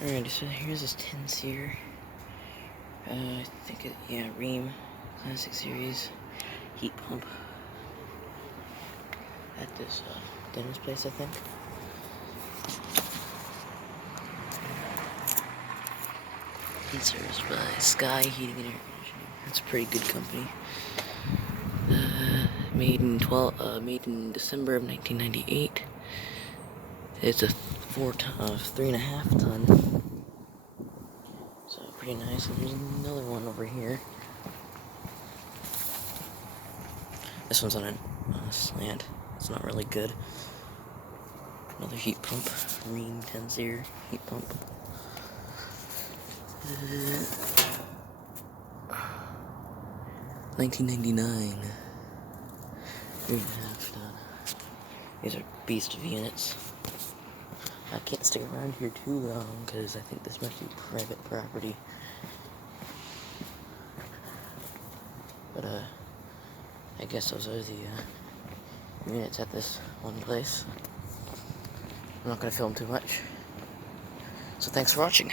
Alrighty, so here's this 10 SEER. I think Rheem Classic Series heat pump at this dentist place, I think. It's serviced by Sky Heating and Air Conditioning. That's a pretty good company. Made in December of 1998. It's a 3.5 ton. So pretty nice. And there's another one over here. This one's on a slant. It's not really good. Another heat pump. Rheem 10 SEER heat pump. 1999. 3.5 ton. These are beast of units. I can't stick around here too long because I think this might be private property. But I guess those are the units at this one place. I'm not gonna film too much. So thanks for watching.